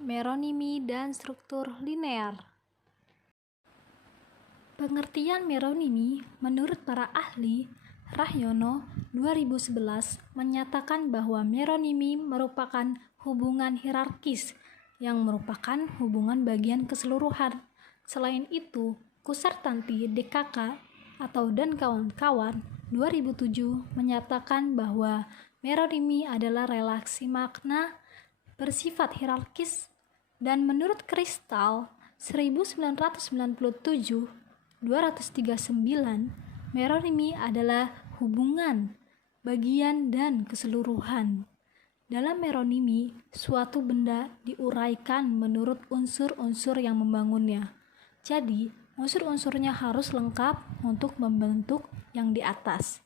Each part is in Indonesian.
Meronimi dan struktur linear. Pengertian meronimi menurut para ahli, Rahyono 2011 menyatakan bahwa meronimi merupakan hubungan hierarkis yang merupakan hubungan bagian keseluruhan. Selain itu, Kusartanti DKK dan kawan-kawan 2007 menyatakan bahwa meronimi adalah relasi makna bersifat hierarkis, dan menurut Kristal 1997-239, meronimi adalah hubungan, bagian, dan keseluruhan. Dalam meronimi, suatu benda diuraikan menurut unsur-unsur yang membangunnya. Jadi, unsur-unsurnya harus lengkap untuk membentuk yang di atas.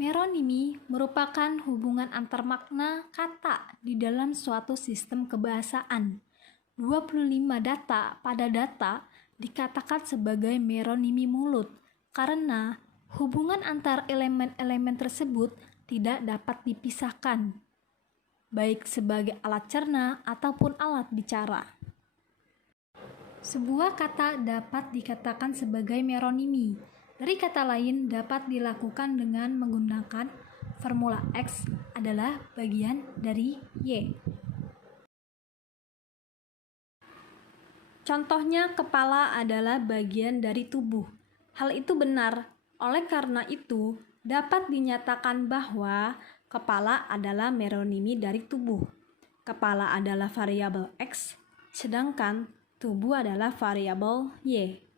Meronimi merupakan hubungan antar makna kata di dalam suatu sistem kebahasaan. 25 data pada data dikatakan sebagai meronimi mulut karena hubungan antar elemen-elemen tersebut tidak dapat dipisahkan, baik sebagai alat cerna ataupun alat bicara. Sebuah kata dapat dikatakan sebagai meronimi. Dari kata lain dapat dilakukan dengan menggunakan formula X adalah bagian dari Y. Contohnya, kepala adalah bagian dari tubuh. Hal itu benar. Oleh karena itu, dapat dinyatakan bahwa kepala adalah meronimi dari tubuh. Kepala adalah variabel X, sedangkan tubuh adalah variabel Y.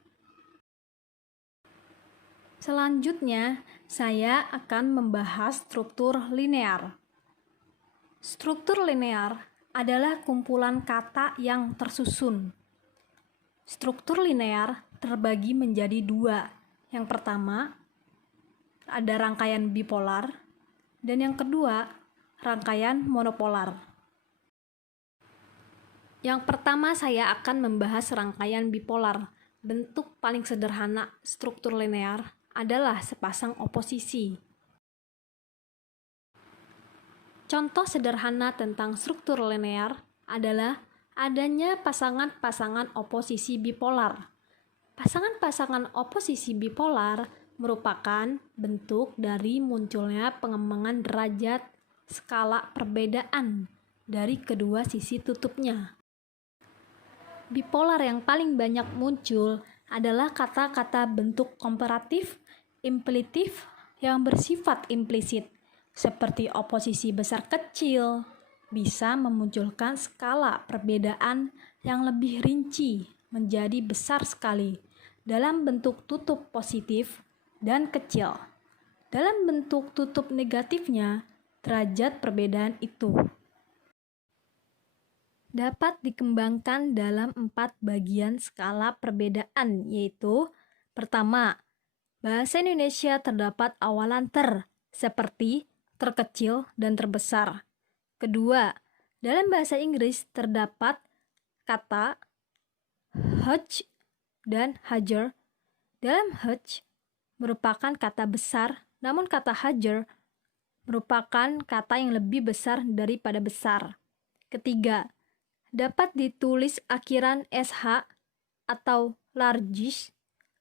Selanjutnya, saya akan membahas struktur linear. Struktur linear adalah kumpulan kata yang tersusun. Struktur linear terbagi menjadi dua. Yang pertama, ada rangkaian bipolar, dan yang kedua, rangkaian monopolar. Yang pertama, saya akan membahas rangkaian bipolar. Bentuk paling sederhana struktur linear adalah sepasang oposisi. Contoh sederhana tentang struktur linear adalah adanya pasangan-pasangan oposisi bipolar. Pasangan-pasangan oposisi bipolar merupakan bentuk dari munculnya pengembangan derajat skala perbedaan dari kedua sisi tutupnya. Bipolar yang paling banyak muncul adalah kata-kata bentuk komparatif, implitif yang bersifat implisit, seperti oposisi besar kecil, bisa memunculkan skala perbedaan yang lebih rinci menjadi besar sekali dalam bentuk tutup positif dan kecil. Dalam bentuk tutup negatifnya, derajat perbedaan itu dapat dikembangkan dalam 4 bagian skala perbedaan, yaitu: pertama, bahasa Indonesia terdapat awalan ter, seperti terkecil dan terbesar. Kedua, dalam bahasa Inggris terdapat kata huge dan hager. Dalam huge merupakan kata besar, namun kata hager merupakan kata yang lebih besar daripada besar. Ketiga, dapat ditulis akhiran sh atau largish,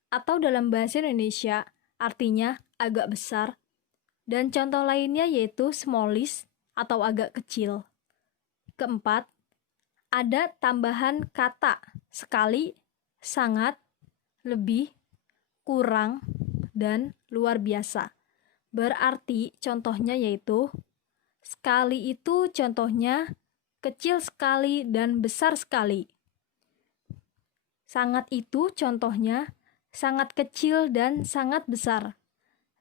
atau dalam bahasa Indonesia artinya agak besar, dan contoh lainnya yaitu smallish atau agak kecil. Keempat, ada tambahan kata sekali, sangat, lebih, kurang, dan luar biasa. Berarti contohnya yaitu sekali itu contohnya kecil sekali dan besar sekali. Sangat itu contohnya sangat kecil dan sangat besar.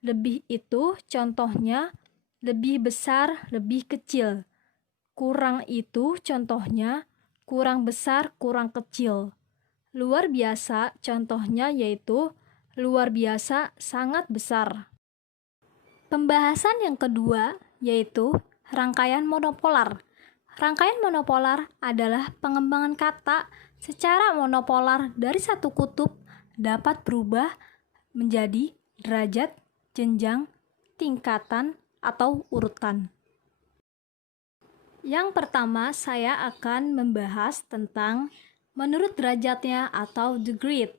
Lebih itu contohnya lebih besar, lebih kecil. Kurang itu contohnya kurang besar, kurang kecil. Luar biasa contohnya yaitu luar biasa, sangat besar. Pembahasan yang kedua yaitu rangkaian monopolar. Rangkaian monopolar adalah pengembangan kata secara monopolar dari satu kutub dapat berubah menjadi derajat, jenjang, tingkatan, atau urutan. Yang pertama, saya akan membahas tentang menurut derajatnya atau degree.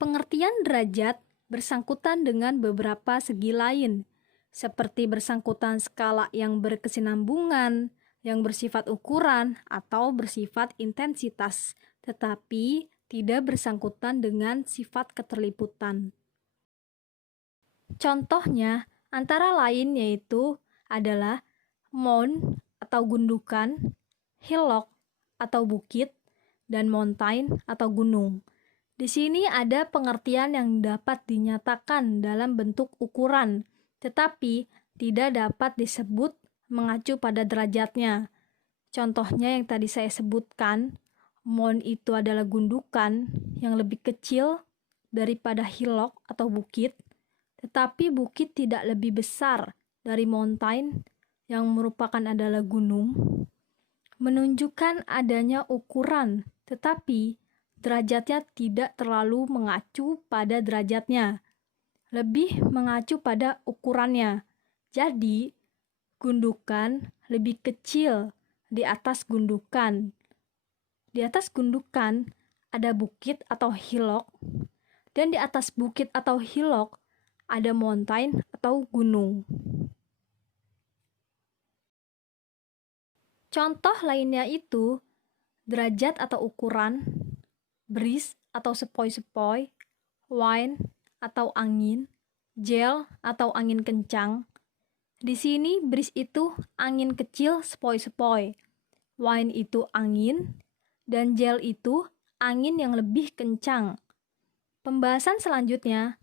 Pengertian derajat bersangkutan dengan beberapa segi lain, seperti bersangkutan skala yang berkesinambungan, yang bersifat ukuran, atau bersifat intensitas, tetapi tidak bersangkutan dengan sifat keterliputan. Contohnya, antara lain yaitu adalah mound atau gundukan, hillock atau bukit, dan mountain atau gunung. Di sini ada pengertian yang dapat dinyatakan dalam bentuk ukuran, tetapi tidak dapat disebut mengacu pada derajatnya. Contohnya yang tadi saya sebutkan, mound itu adalah gundukan yang lebih kecil daripada hillock atau bukit, tetapi bukit tidak lebih besar dari mountain yang merupakan adalah gunung, menunjukkan adanya ukuran, tetapi derajatnya tidak terlalu mengacu pada derajatnya, lebih mengacu pada ukurannya. Jadi, gundukan lebih kecil di atas gundukan. Di atas gundukan ada bukit atau hillock, dan di atas bukit atau hillock ada mountain atau gunung. Contoh lainnya itu derajat atau ukuran, breeze atau sepoi-sepoi, wind atau angin, gale atau angin kencang. Di sini breeze itu angin kecil sepoi-sepoi, wind itu angin, dan gale itu angin yang lebih kencang. Pembahasan selanjutnya,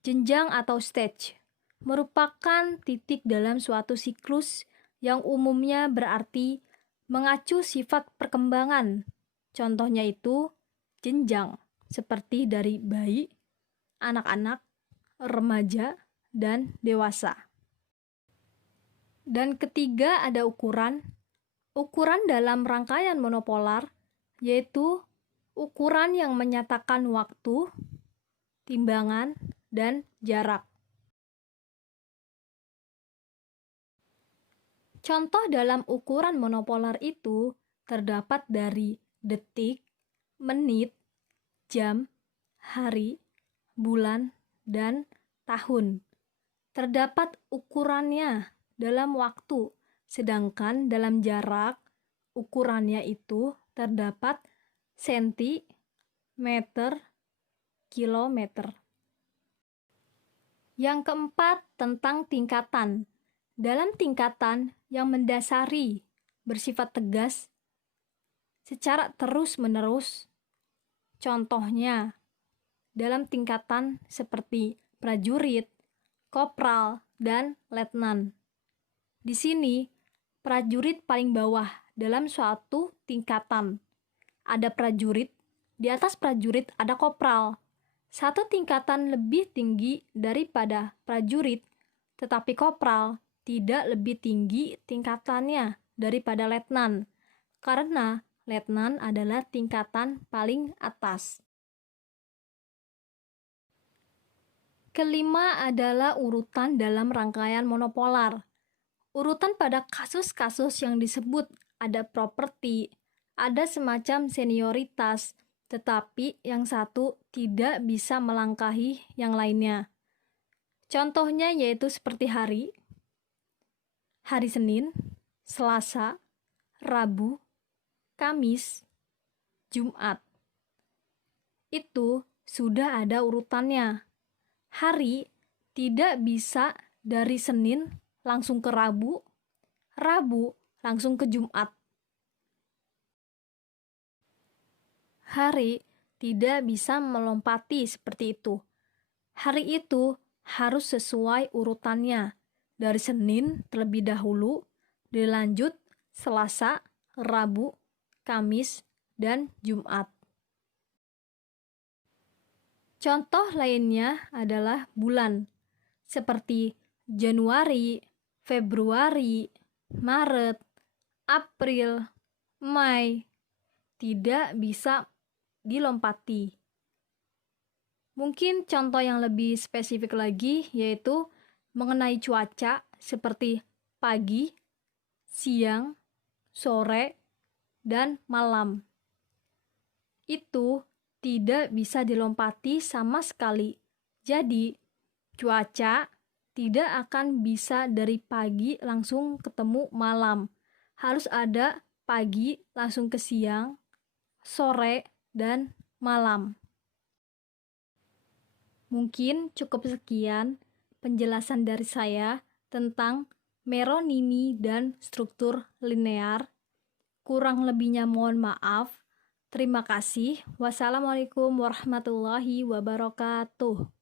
jenjang atau stage merupakan titik dalam suatu siklus yang umumnya berarti mengacu sifat perkembangan. Contohnya itu jenjang, seperti dari bayi, anak-anak, remaja, dan dewasa. Dan ketiga ada ukuran. Ukuran dalam rangkaian monopolar yaitu ukuran yang menyatakan waktu, timbangan, dan jarak. Contoh dalam ukuran monopolar itu terdapat dari detik, menit, jam, hari, bulan, dan tahun. Terdapat ukurannya dalam waktu, sedangkan dalam jarak, ukurannya itu terdapat senti, meter, kilometer. Yang keempat, tentang tingkatan. Dalam tingkatan yang mendasari, bersifat tegas, secara terus-menerus. Contohnya, dalam tingkatan seperti prajurit, kopral, dan letnan. Di sini, prajurit paling bawah dalam suatu tingkatan. Ada prajurit, di atas prajurit ada kopral. Satu tingkatan lebih tinggi daripada prajurit, tetapi kopral tidak lebih tinggi tingkatannya daripada letnan, karena letnan adalah tingkatan paling atas. Kelima adalah urutan dalam rangkaian monopolar. Urutan pada kasus-kasus yang disebut ada properti, ada semacam senioritas, tetapi yang satu tidak bisa melangkahi yang lainnya. Contohnya yaitu seperti hari Senin, Selasa, Rabu, Kamis, Jumat. Itu sudah ada urutannya. Hari tidak bisa dari Senin langsung ke Rabu, Rabu langsung ke Jumat. Hari tidak bisa melompati seperti itu. Hari itu harus sesuai urutannya. Dari Senin terlebih dahulu, dilanjut Selasa, Rabu, Kamis, dan Jumat. Contoh lainnya adalah bulan, seperti Januari, Februari, Maret, April, Mei, tidak bisa dilompati. Mungkin contoh yang lebih spesifik lagi yaitu mengenai cuaca seperti pagi, siang, sore, dan malam. Itu tidak bisa dilompati sama sekali. Jadi, cuaca tidak akan bisa dari pagi langsung ketemu malam. Harus ada pagi langsung ke siang, sore, dan malam. Mungkin cukup sekian penjelasan dari saya tentang meronimi dan struktur linear. Kurang lebihnya mohon maaf. Terima kasih. Wassalamualaikum warahmatullahi wabarakatuh.